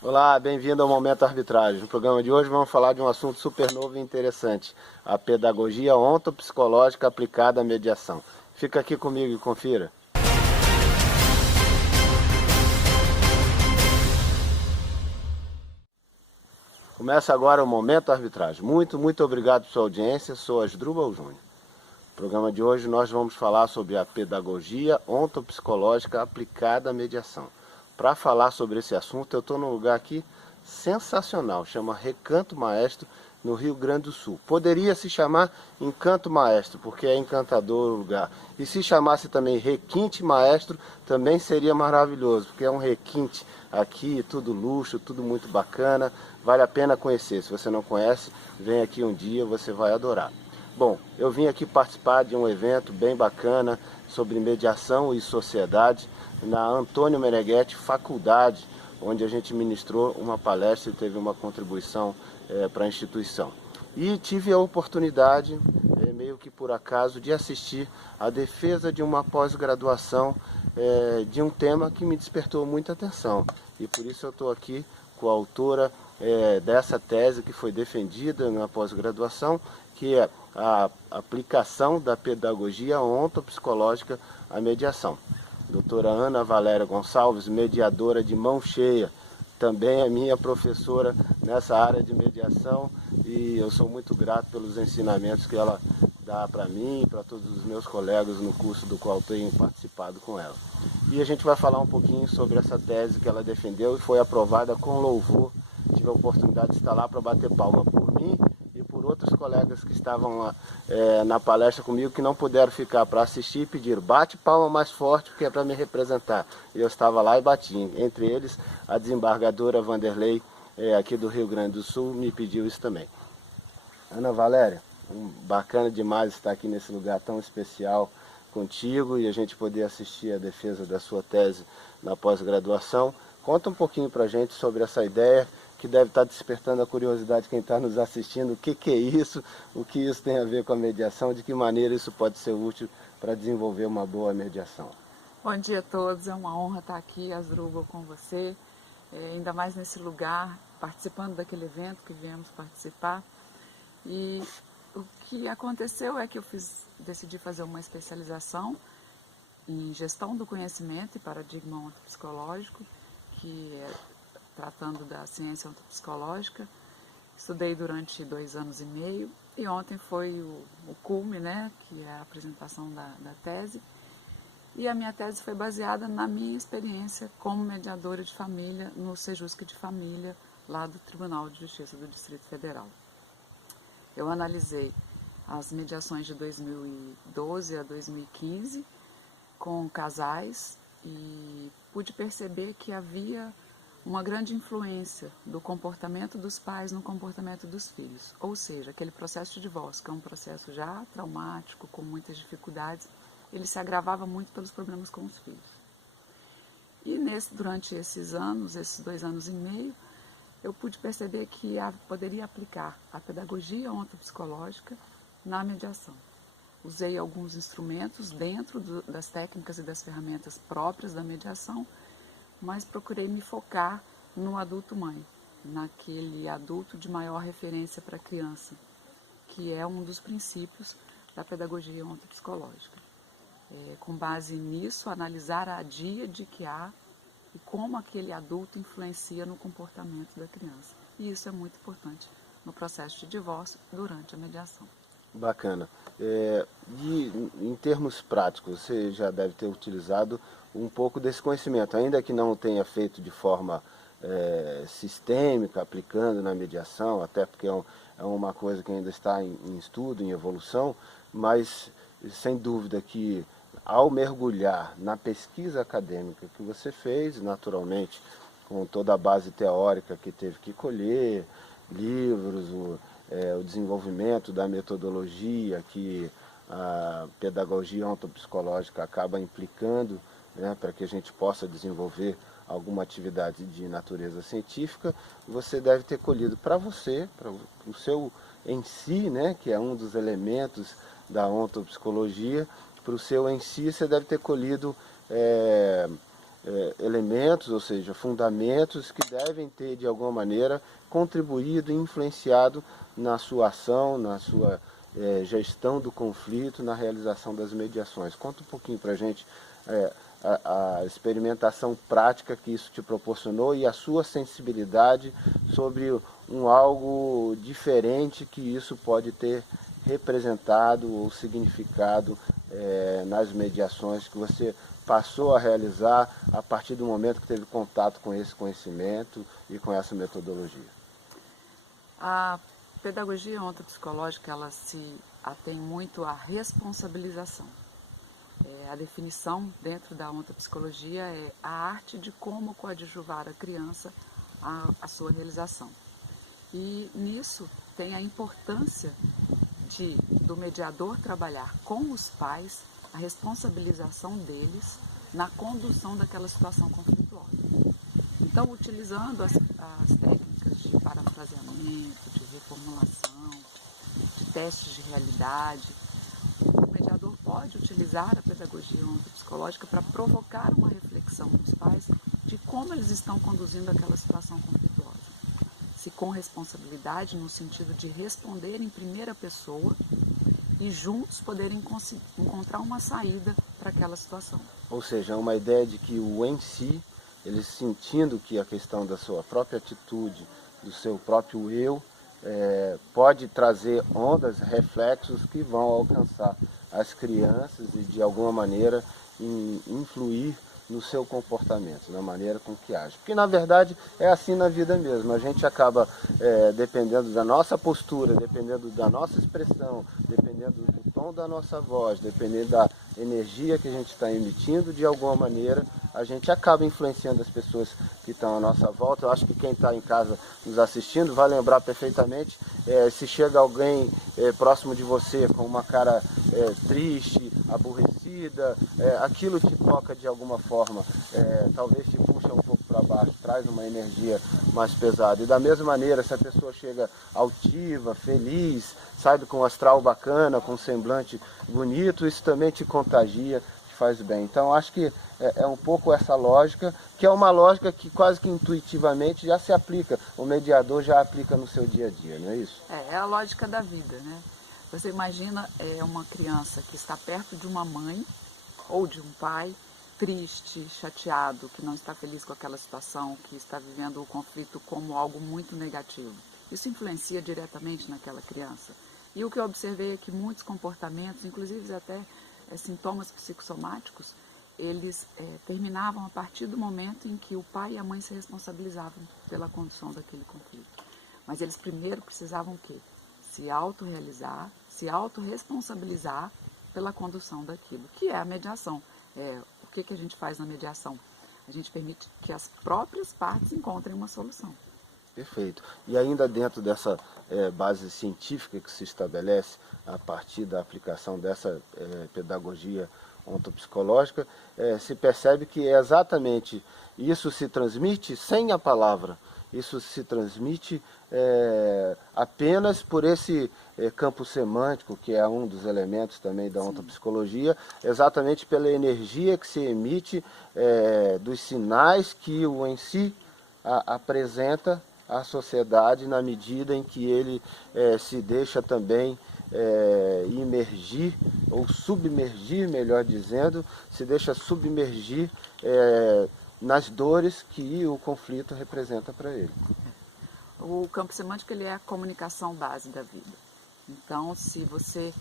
Olá, bem-vindo ao Momento Arbitragem. No programa de hoje vamos falar de um assunto super novo e interessante, a pedagogia ontopsicológica aplicada à mediação. Fica aqui comigo e confira. Começa agora o Momento Arbitragem. Muito obrigado pela sua audiência, sou Asdrubal Júnior. No programa de hoje nós vamos falar sobre a pedagogia ontopsicológica aplicada à mediação. Para falar sobre esse assunto, eu estou num lugar aqui sensacional, chama Recanto Maestro, no Rio Grande do Sul. Poderia se chamar Encanto Maestro, porque é encantador o lugar. E se chamasse também Requinte Maestro, também seria maravilhoso, porque é um requinte aqui, tudo luxo, tudo muito bacana, vale a pena conhecer. Se você não conhece, vem aqui um dia, você vai adorar. Bom, eu vim aqui participar de um evento bem bacana sobre mediação e sociedade na Antônio Meneghetti Faculdade, onde a gente ministrou uma palestra e teve uma contribuição para a instituição. E tive a oportunidade, meio que por acaso, de assistir à defesa de uma pós-graduação de um tema que me despertou muita atenção. E por isso eu estou aqui com a autora dessa tese que foi defendida na pós-graduação, que é a aplicação da pedagogia ontopsicológica à mediação. Doutora Ana Valéria Gonçalves, mediadora de mão cheia, também é minha professora nessa área de mediação e eu sou muito grato pelos ensinamentos que ela dá para mim e para todos os meus colegas no curso do qual tenho participado com ela. E a gente vai falar um pouquinho sobre essa tese que ela defendeu e foi aprovada com louvor. Tive a oportunidade de estar lá para bater palma por mim e por outros colegas que estavam lá na palestra comigo, que não puderam ficar para assistir e pediram: bate palma mais forte porque é para me representar. E eu estava lá e bati. Entre eles, a desembargadora Vanderlei, aqui do Rio Grande do Sul, me pediu isso também. Ana Valéria, bacana demais estar aqui nesse lugar tão especial contigo e a gente poder assistir a defesa da sua tese na pós-graduação. Conta um pouquinho para a gente sobre essa ideia que deve estar despertando a curiosidade de quem está nos assistindo. O que é isso, o que isso tem a ver com a mediação, de que maneira isso pode ser útil para desenvolver uma boa mediação. Bom dia a todos, é uma honra estar aqui, Asdrubal, com você, ainda mais nesse lugar, participando daquele evento que viemos participar. E o que aconteceu é que eu decidi fazer uma especialização em gestão do conhecimento e paradigma ontopsicológico, que é tratando da ciência ontopsicológica. Estudei durante 2 anos e meio e ontem foi o cume, né, que é a apresentação da tese. E a minha tese foi baseada na minha experiência como mediadora de família no Sejusc de Família, lá do Tribunal de Justiça do Distrito Federal. Eu analisei as mediações de 2012 a 2015 com casais e pude perceber que havia uma grande influência do comportamento dos pais no comportamento dos filhos. Ou seja, aquele processo de divórcio, que é um processo já traumático, com muitas dificuldades, ele se agravava muito pelos problemas com os filhos. E durante esses anos, esses 2 anos e meio, eu pude perceber que poderia aplicar a pedagogia ontopsicológica na mediação. Usei alguns instrumentos dentro das técnicas e das ferramentas próprias da mediação, mas procurei me focar no adulto-mãe, naquele adulto de maior referência para a criança, que é um dos princípios da pedagogia ontopsicológica. Com base nisso, analisar a díade que há e como aquele adulto influencia no comportamento da criança. E isso é muito importante no processo de divórcio durante a mediação. Bacana. E em termos práticos, você já deve ter utilizado um pouco desse conhecimento, ainda que não tenha feito de forma sistêmica, aplicando na mediação, até porque é uma coisa que ainda está em estudo, em evolução, mas sem dúvida que ao mergulhar na pesquisa acadêmica que você fez, naturalmente, com toda a base teórica que teve que colher, livros, o desenvolvimento da metodologia que a pedagogia ontopsicológica acaba implicando, né, para que a gente possa desenvolver alguma atividade de natureza científica, você deve ter colhido para você, para o seu em si, né, que é um dos elementos da ontopsicologia, para o seu em si, você deve ter colhido elementos, ou seja, fundamentos que devem ter, de alguma maneira, contribuído e influenciado na sua ação, na sua gestão do conflito, na realização das mediações. Conta um pouquinho para a gente a experimentação prática que isso te proporcionou e a sua sensibilidade sobre algo diferente que isso pode ter representado ou significado nas mediações que você passou a realizar a partir do momento que teve contato com esse conhecimento e com essa metodologia. A pedagogia ontopsicológica, ela se atém muito à responsabilização. A definição dentro da ontopsicologia é a arte de como coadjuvar a criança à sua realização. E nisso tem a importância do mediador trabalhar com os pais a responsabilização deles na condução daquela situação conflituosa. Então, utilizando as técnicas de parafraseamento, de reformulação, de testes de realidade, o mediador pode utilizar a pedagogia ontopsicológica para provocar uma reflexão nos pais de como eles estão conduzindo aquela situação conflituosa. Se com responsabilidade, no sentido de responder em primeira pessoa e juntos poderem encontrar uma saída para aquela situação. Ou seja, uma ideia de que o em si, ele sentindo que a questão da sua própria atitude, do seu próprio eu, pode trazer ondas, reflexos que vão alcançar as crianças e de alguma maneira influir no seu comportamento, na maneira com que age. Porque na verdade é assim na vida mesmo, a gente acaba dependendo da nossa postura, dependendo da nossa expressão, dependendo do tom da nossa voz, dependendo da energia que a gente está emitindo, de alguma maneira a gente acaba influenciando as pessoas que estão à nossa volta. Eu acho que quem está em casa nos assistindo vai lembrar perfeitamente, se chega alguém próximo de você com uma cara triste, aborrecida, aquilo te toca de alguma forma, talvez te puxa um pouco para baixo, traz uma energia mais pesada. E da mesma maneira, se a pessoa chega altiva, feliz, sabe, com um astral bacana, com um semblante bonito, isso também te contagia, te faz bem. Então acho que é um pouco essa lógica, que é uma lógica que quase que intuitivamente já se aplica, o mediador já aplica no seu dia a dia, não é isso? É a lógica da vida, né? Você imagina uma criança que está perto de uma mãe ou de um pai, triste, chateado, que não está feliz com aquela situação, que está vivendo o conflito como algo muito negativo. Isso influencia diretamente naquela criança. E o que eu observei é que muitos comportamentos, inclusive até sintomas psicossomáticos, eles terminavam a partir do momento em que o pai e a mãe se responsabilizavam pela condução daquele conflito. Mas eles primeiro precisavam o quê? Se autorrealizar, se autorresponsabilizar pela condução daquilo, que é a mediação. O que a gente faz na mediação? A gente permite que as próprias partes encontrem uma solução. Perfeito. E ainda dentro dessa base científica que se estabelece a partir da aplicação dessa pedagogia ontopsicológica, se percebe que é exatamente isso se transmite sem a palavra. Isso se transmite apenas por esse campo semântico, que é um dos elementos também da ontopsicologia, exatamente pela energia que se emite dos sinais que o em si apresenta à sociedade, na medida em que ele se deixa também imergir, ou submergir, melhor dizendo, se deixa submergir nas dores que o conflito representa para ele. O campo semântico, ele é a comunicação base da vida. Então, se você,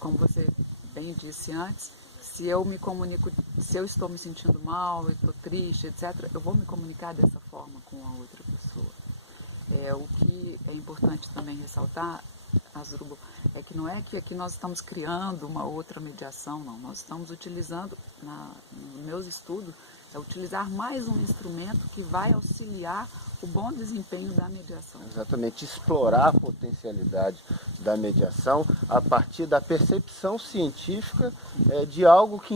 como você bem disse antes, se eu me comunico, se eu estou me sentindo mal, eu estou triste, etc., eu vou me comunicar dessa forma com a outra pessoa. O que é importante também ressaltar, Asdrubal, é que não é que aqui nós estamos criando uma outra mediação, não. Nós estamos utilizando, nos meus estudos, utilizar mais um instrumento que vai auxiliar o bom desempenho da mediação. Exatamente, explorar a potencialidade da mediação a partir da percepção científica de algo que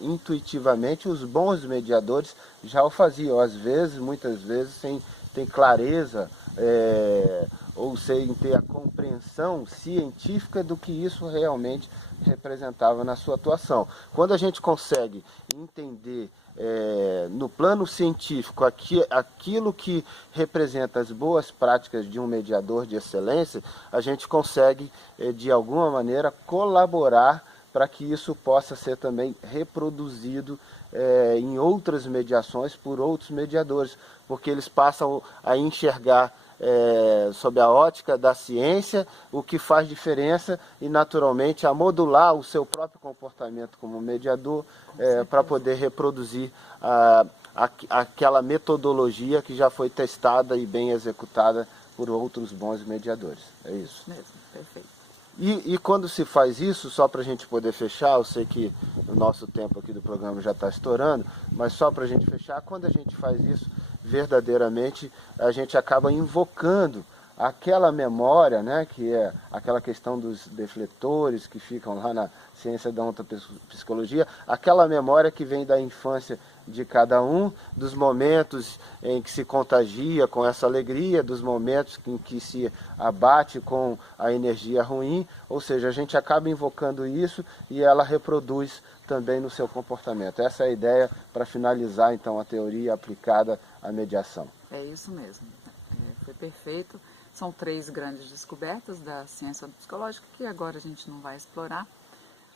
intuitivamente os bons mediadores já o faziam, às vezes, muitas vezes, sem ter clareza ou sem ter a compreensão científica do que isso realmente representava na sua atuação. Quando a gente consegue entender no plano científico aquilo que representa as boas práticas de um mediador de excelência, a gente consegue de alguma maneira colaborar para que isso possa ser também reproduzido em outras mediações por outros mediadores, porque eles passam a enxergar sob a ótica da ciência o que faz diferença e naturalmente a modular o seu próprio comportamento como mediador para poder reproduzir aquela metodologia que já foi testada e bem executada por outros bons mediadores. É isso. Mesmo, perfeito. E quando se faz isso, só para a gente poder fechar, eu sei que o nosso tempo aqui do programa já está estourando, mas só para a gente fechar, quando a gente faz isso, verdadeiramente a gente acaba invocando aquela memória, né, que é aquela questão dos defletores que ficam lá na ciência da ontopsicologia, aquela memória que vem da infância de cada um, dos momentos em que se contagia com essa alegria, dos momentos em que se abate com a energia ruim, ou seja, a gente acaba invocando isso e ela reproduz também no seu comportamento. Essa é a ideia para finalizar então a teoria aplicada à mediação. É isso mesmo, foi perfeito. São 3 grandes descobertas da ciência psicológica que agora a gente não vai explorar,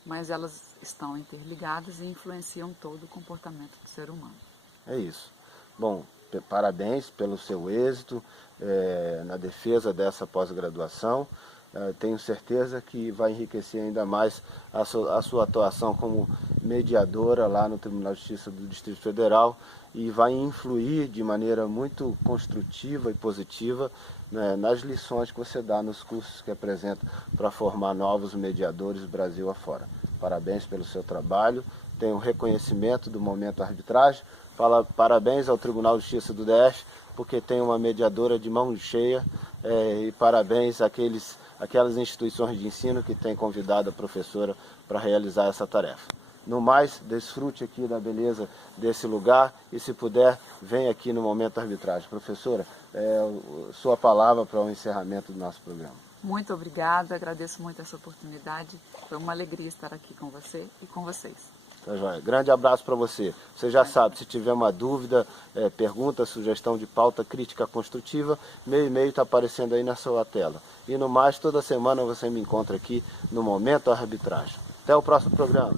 mas elas estão interligadas e influenciam todo o comportamento do ser humano. É isso. Bom, parabéns pelo seu êxito na defesa dessa pós-graduação. Tenho certeza que vai enriquecer ainda mais a sua atuação como mediadora lá no Tribunal de Justiça do Distrito Federal e vai influir de maneira muito construtiva e positiva, né, nas lições que você dá nos cursos que apresenta para formar novos mediadores Brasil afora. Parabéns pelo seu trabalho, tenho reconhecimento do Momento Arbitragem, parabéns ao Tribunal de Justiça do DF, porque tem uma mediadora de mão cheia, e parabéns àquelas instituições de ensino que têm convidado a professora para realizar essa tarefa. No mais, desfrute aqui da beleza desse lugar e, se puder, venha aqui no Momento Arbitragem. Professora, sua palavra para o encerramento do nosso programa. Muito obrigada, agradeço muito essa oportunidade. Foi uma alegria estar aqui com você e com vocês. Tá joia. Grande abraço para você. Você já sabe, se tiver uma dúvida, pergunta, sugestão de pauta, crítica construtiva, meu e-mail está aparecendo aí na sua tela. E no mais, toda semana você me encontra aqui no Momento Arbitragem. Até o próximo programa.